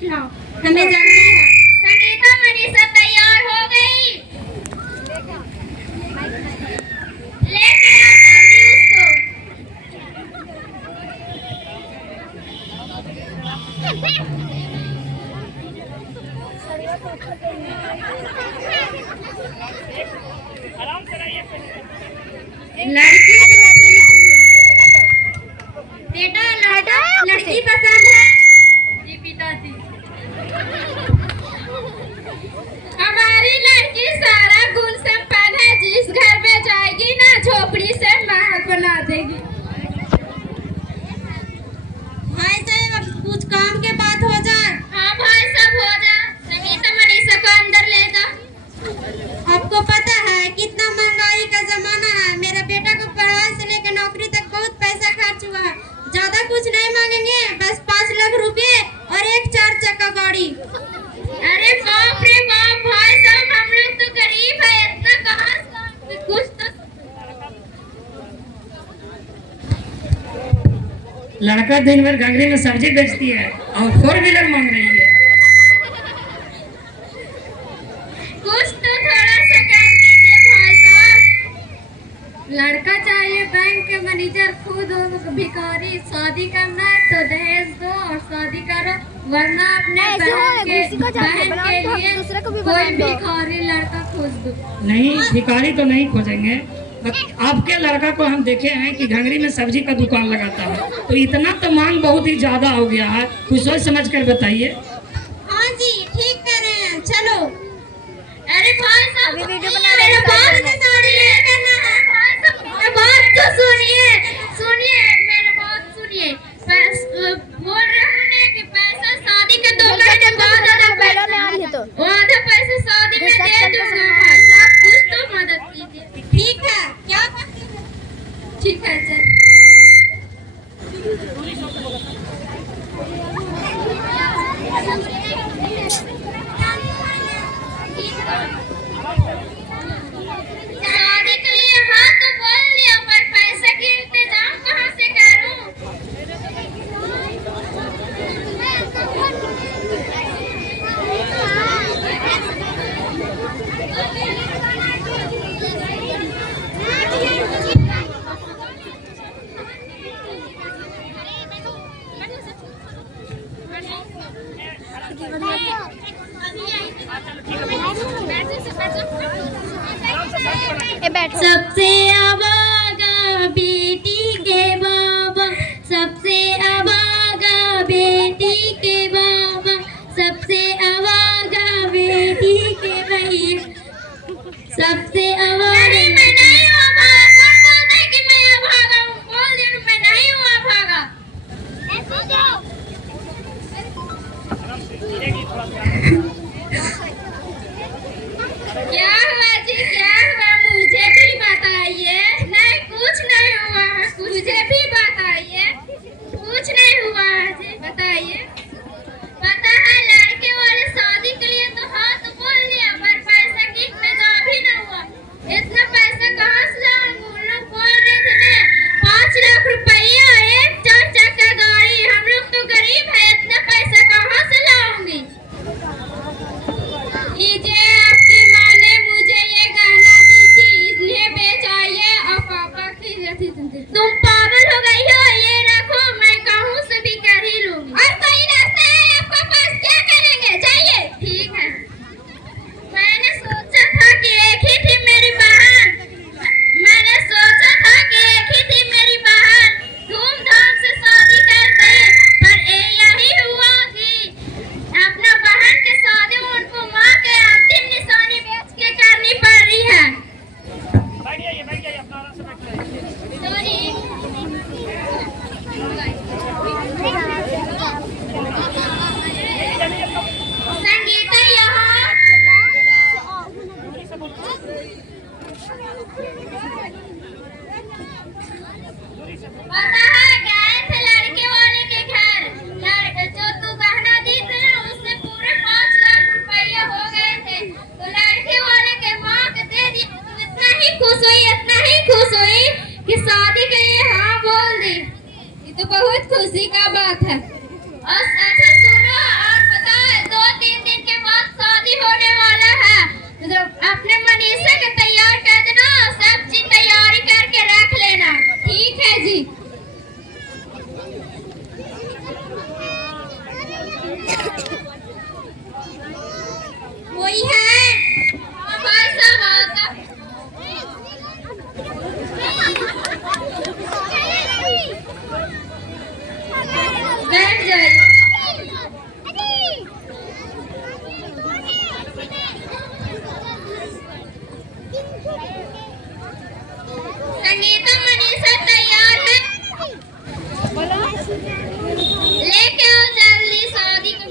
दिखलाओ, हमें जल्दी है। संगीता मनीषा तैयार हो गई? लेके आओ जल्दी उसको। लड़की बेटा लड़की पसंद है? जी पिताजी। हमारी लड़की सारा गुण संपन्न है, जिस घर में जाएगी ना झोपड़ी से महल बना देगी। भाई साहब कुछ काम के बात हो जाए। हाँ भाई साहब हो जाए। संगीता मनीषा को अंदर ले जा। आपको पता है कितना महंगाई का जमाना है। मेरा बेटा को पढ़ाई से लेकर नौकरी तक बहुत पैसा खर्च हुआ है। ज्यादा कुछ नहीं मांगेंगे, बस 5 लाख रुपए और एक 4 चक्का गाड़ी। अरे बाप रे बाप भाई साहब, हम लोग तो गरीब है, इतना कहाँ से कुछ तो। लड़का दिन भर घंगरी में सब्जी बेचती है और 4 व्हीलर मांग रही है। कुछ तो थोड़ा सा कम कीजिए भाई साहब। लड़का चाहिए बैंक के मैनेजर, खुद हो भिखारी। शादी करना है तो दहेज दो और शादी करो, वरना अपने बहन के लिए कोई भिखारी लड़का खोज दो। नहीं, भिखारी तो नहीं खोजेंगे। आपके लड़का को हम देखे हैं कि घंगरी में सब्जी का दुकान लगाता है, तो इतना तो मांग बहुत ही ज्यादा हो गया है। कुछ सोच समझ कर बताइए। हाँ जी ठीक कर रहे हैं, चलो। अरे भाई साहब अभी वीडियो बना रहे हैं, बात से शादी करना है। भाई साहब मेरी बात तो सुनिए, मेरी बात सुनिए। बोल रहे हैं ना कि पैसा शादी के 2 महीने बाद आधा पैसा शादी में दे दूंगा। भाई साहब कुछ तो मदद कीजिए। ठीक है, क्या करते हैं? ठीक है चल। शादी के लिए हाँ तो बोल लिया, पर पैसे की इंतजाम कहाँ से करूं? सबसे अभागा बेटी के बाबा, सबसे अभागा बेटी के बाबा, सबसे अभागा बेटी के भैया, सबसे अभागा। मैं नहीं हूँ अभागा। कौन है कि मैं अभागा हूँ? बोल दे मैं नहीं हूँ अभागा। क्या हुआ जी, क्या हुआ? मुझे भी बताइए। नहीं कुछ नहीं हुआ, मुझे भी बताइए। कुछ नहीं हुआ जी, बताइए। पता है लड़के वाले शादी के लिए तो हाँ तो बोल लिया, पर पैसा की इंतजाम ही ना हुआ। इतना पैसा कहाँ से लाऊंगी? उन लोग बोल रहे थे ना 5 लाख रुपया एक 4 चक्का गाड़ी। हम लोग तो गरीब है, इतना पैसा कहाँ से लाऊंगी? लीजिए आपकी माँ ने कोई है? हाँ भाई साहब आता। बैठ जाइए। संगीता मनीषा तैयार है? लेके आओ जल्दी शादी के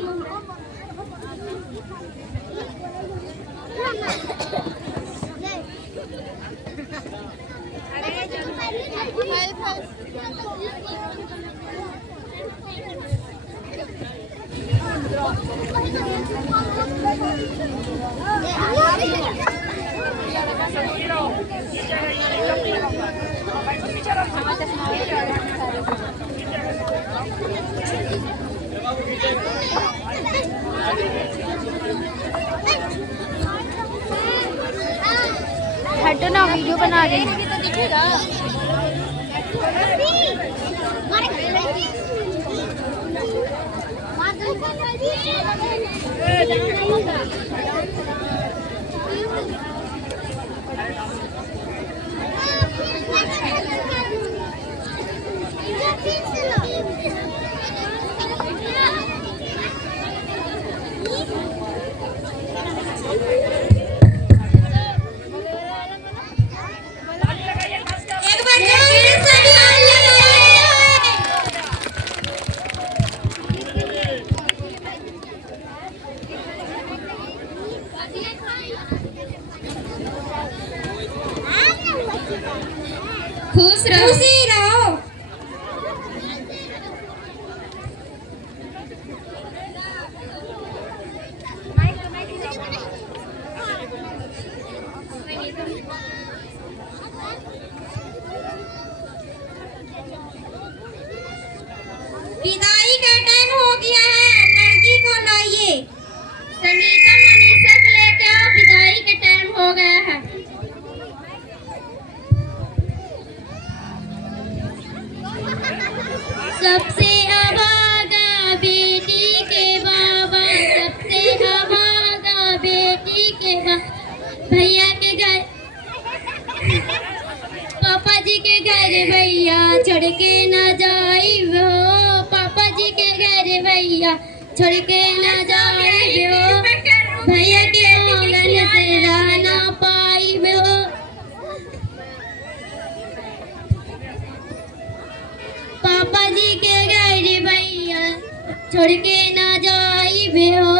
हटो ना, वीडियो बना रही हूँ। एक बार जोर से ताली लगाइए। खुश रहो। विदाई का टाइम हो गया है, लड़की को लाइए। संगीता मनीषा को लेके आओ, विदाई का टाइम हो गया है। सबसे अभागा बेटी के बाबा, सबसे अभागा बेटी के बाबा, भैया के घर, पापा जी के घर भैया छोड़ के ना जाई हो, पापा जी के घर भैया छोड़ के ना जाई हो, भैया के आंगन से रह ना पाई हो। पापा जी के घर भैया छोड़ के ना जाई हो,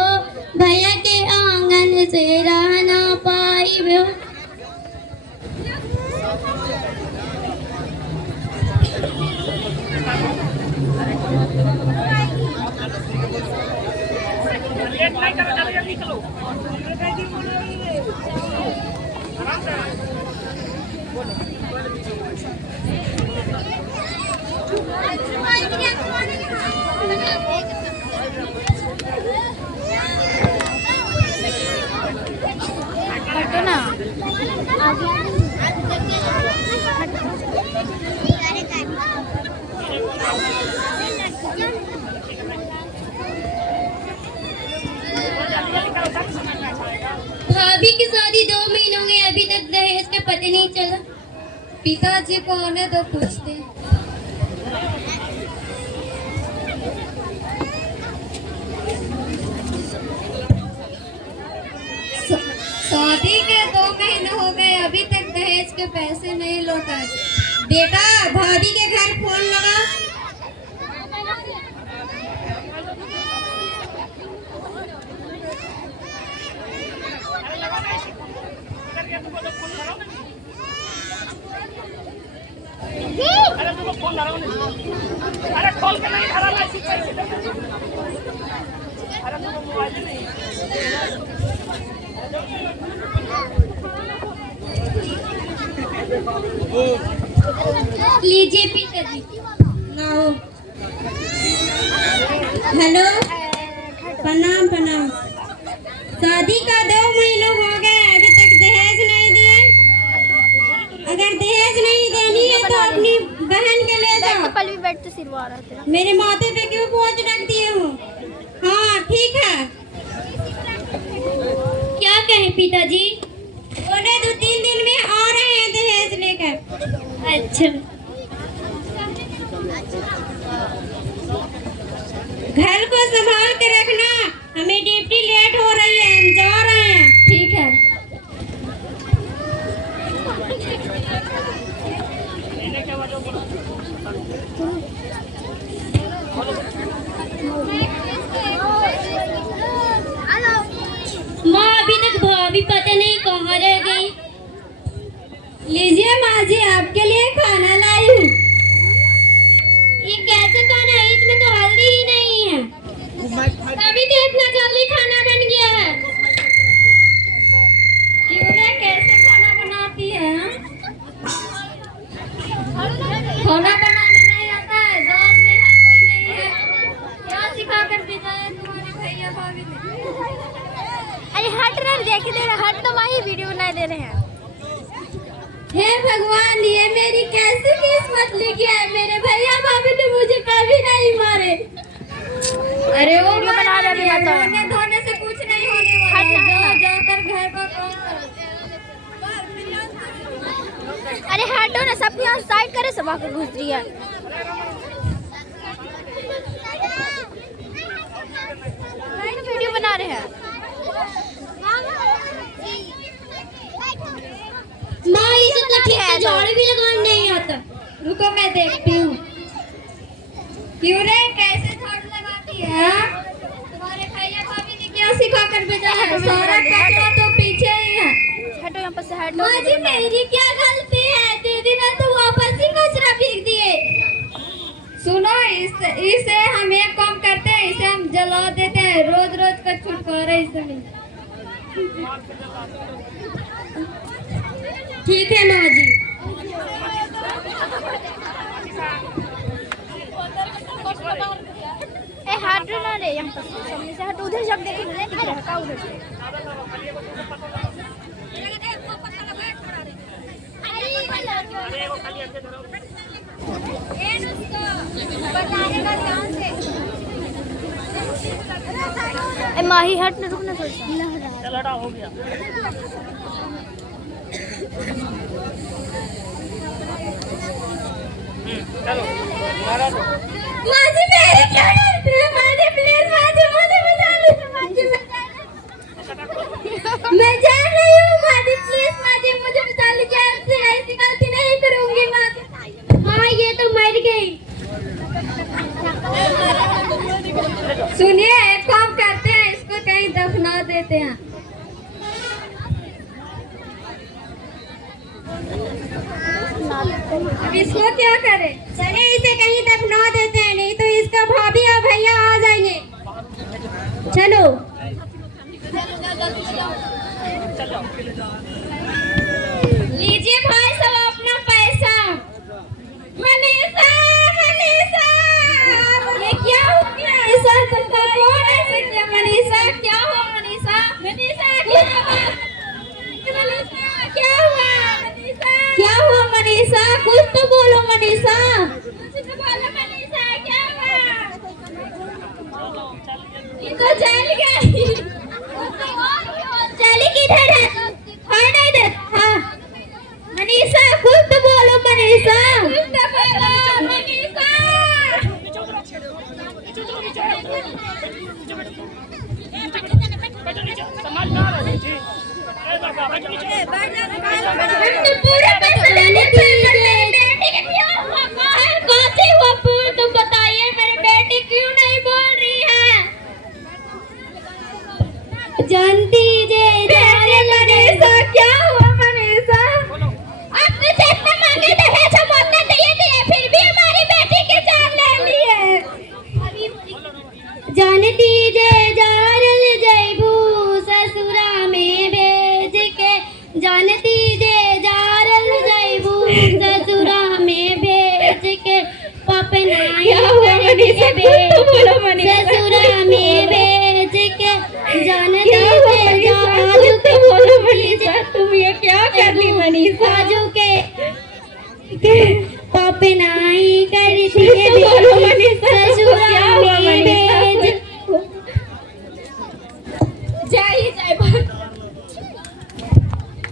भैया के आंगन से रह ना पाई हो। हटो ना। भाभी की शादी 2 महीने हो गए, अभी तक दहेज का पता नहीं चला। पिताजी कौन है तो पूछते हैं। शादी के 2 महीने हो गए, अभी तक दहेज के पैसे नहीं लौटाए। बेटा भाभी के घर फोन लगा। अरे खोल के नहीं धरा ना, ऐसी पैसे दे। अरे तो मोबाइल नहीं। लीजिए पिताजी। लाओ। हेलो, प्रणाम प्रणाम। शादी का 2 महीने हो गए, अभी तक दहेज नहीं दिए। अगर दहेज नहीं देनी है तो अपनी बहन के ले जाओ। पल भी बैठ तो सिरवा रहा था। मेरे माथे पे क्यों बोझ रख दिए हो? हाँ ठीक है। क्या कहें पिताजी? बोले 2-3 दिन में आ रहे हैं दहेज लेकर। अच्छा। घर को संभाल के रखना, हमें ड्यूटी लेट हो रही है, हम जा रहे हैं। ठीक है। माँ अभी तक भाभी पता नहीं कहाँ रह गई। लीजिए माँ जी, आपके लिए खाना लाई हूँ। ये कैसा खाना है? इसमें तो हल्दी ही नहीं है। तभी तो इतना जल्दी खाना बन गया है। क्यों रे, कैसे खाना बनाती है? खाना बनाने नहीं आता है, दाल में हल्दी नहीं है। क्या सिखा कर भेजा है तुम्हारे भैया भाभी ने? अरे हट रहे, देख दे रहे, हट तो माही वीडियो बना दे रहे हैं। हे भगवान, ये मेरी कैसी किस्मत लिखी है। मेरे भैया भाभी ने मुझे कभी नहीं मारे। अरे वो वीडियो बना रहे हैं, बताओ। नहाने धोने से कुछ नहीं होने वाला है। जाओ जाकर घर का काम करो। अरे हटो ना, सब यहाँ साइड करे, सब आकर घुस रही है। वीडियो बना रहे हैं। माँ, इसे तो ठीक है, झाड़ू भी लगाने नहीं आता। रुको मैं देखती हूँ। क्यों रे, कैसे झाड़ू लगाती है? तुम्हारे भैया भाभी ने क्या सिखा कर भेजा है? सारा कचरा तो पीछे ही है। हटो यहाँ पर से, हटो। माँ जी, मेरी क्या गलती है? दीदी ने तो वापस ही कचरा फेंक दिए। सुनो, इसे हम एक काम करते हैं, इसे हम जला देते हैं। रोज रोज का छुटकारा इससे मिलता है। ठीक है माँ जी। ए हटो ना रे, यहाँ पर सामने से हटो। उधर जब देखो नहीं दिख रहा, उधर से। ए माही हट ना, रुकना थोड़ा सा। लड़ा हो गया। चलो माँ जी, मेरी क्या गलती है? माँ जी प्लीज, माँ जी मुझे बचा लो। माँ जी मैं जा रही हूँ। माँ जी प्लीज, माँ जी मुझे बचा लीजिए। आपसे ऐसी गलती नहीं करूँगी माँ जी। हाँ ये तो मर गई। सुनिए, एक काम करते हैं, इसको कहीं दफना देते हैं। अब इसको क्या करें? चले इसे कहीं दफना देते हैं, नहीं तो इसका भाभी और भैया आ जाएंगे। चलो। लीजिए भाई सब अपना पैसा। मनीषा, मनीषा, ये क्या हो गया? ऐसा तुमको कौन ऐसा किया? मनीषा, क्या हुआ? मनीषा, मनीषा, क्या हुआ? मनीषा, क्या हुआ? मनीषा, क्या हुआ? मनीषा, कुछ तो बोलो मनीषा। कुछ तो बोलो मनीषा, क्या हुआ? ये तो जल गई। चली किधर है? हाँ नहीं दे। हाँ मनीषा, कुछ तो बोलो मनीषा। कुछ तो बोलो मनीषा। हमने पूरे पैसे लेने थे। बेटी के क्या हुआ? कैसे हुआ? तुम बताइए, मेरी बेटी क्यों नहीं बोल रही है? जानती मनीषा, क्या हुआ? मनीषा, आपने जितना मांगे थे